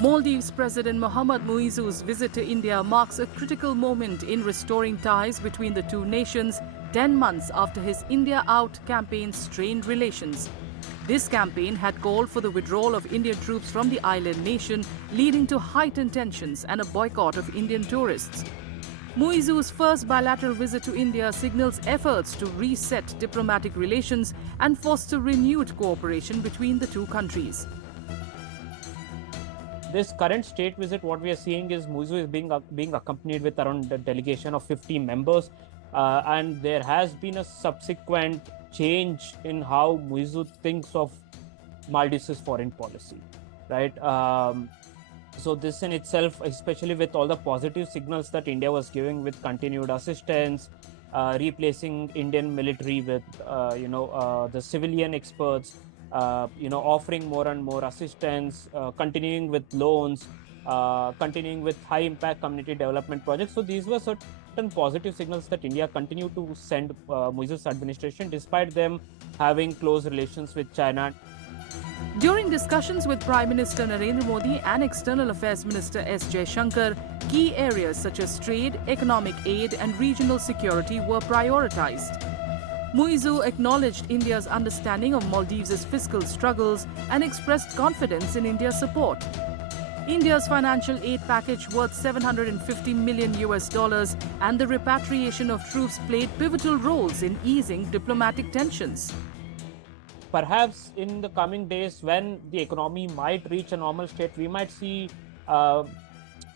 Maldives President Mohamed Muizzu's visit to India marks a critical moment in restoring ties between the two nations 10 months after his India Out campaign strained relations. This campaign had called for the withdrawal of Indian troops from the island nation, leading to heightened tensions and a boycott of Indian tourists. Muizzu's first bilateral visit to India signals efforts to reset diplomatic relations and foster renewed cooperation between the two countries. This current state visit, what we are seeing is Muizzu is being accompanied with around a delegation of 50 members, and there has been a subsequent change in how Muizzu thinks of Maldives' foreign policy, right? So this in itself, especially with all the positive signals that India was giving with continued assistance, replacing Indian military with, the civilian experts, offering more and more assistance, continuing with loans, continuing with high impact community development projects. So these were certain positive signals that India continued to send Muizzu's administration, despite them having close relations with China. During discussions with Prime Minister Narendra Modi and External Affairs Minister S. Jaishankar, key areas such as trade, economic aid and regional security were prioritized. Muizzu acknowledged India's understanding of Maldives' fiscal struggles and expressed confidence in India's support. India's financial aid package worth $750 million and the repatriation of troops played pivotal roles in easing diplomatic tensions. Perhaps in the coming days, when the economy might reach a normal state, we might see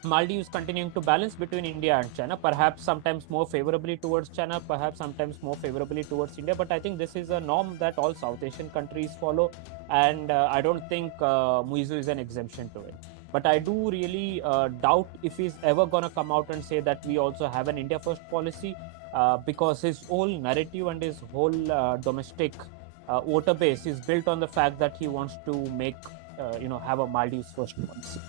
Maldives continuing to balance between India and China, perhaps sometimes more favorably towards China, perhaps sometimes more favorably towards India. But I think this is a norm that all South Asian countries follow, and I don't think Muizzu is an exemption to it. But I do really doubt if he's ever going to come out and say that we also have an India First policy, because his whole narrative and his whole domestic voter base is built on the fact that he wants to make, have a Maldives First policy.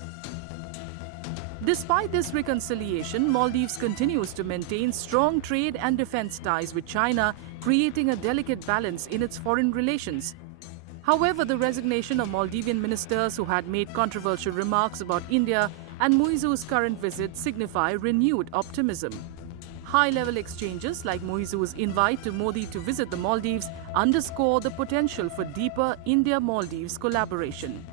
Despite this reconciliation, Maldives continues to maintain strong trade and defense ties with China, creating a delicate balance in its foreign relations. However, the resignation of Maldivian ministers who had made controversial remarks about India and Muizzu's current visit signify renewed optimism. High-level exchanges like Muizzu's invite to Modi to visit the Maldives underscore the potential for deeper India-Maldives collaboration.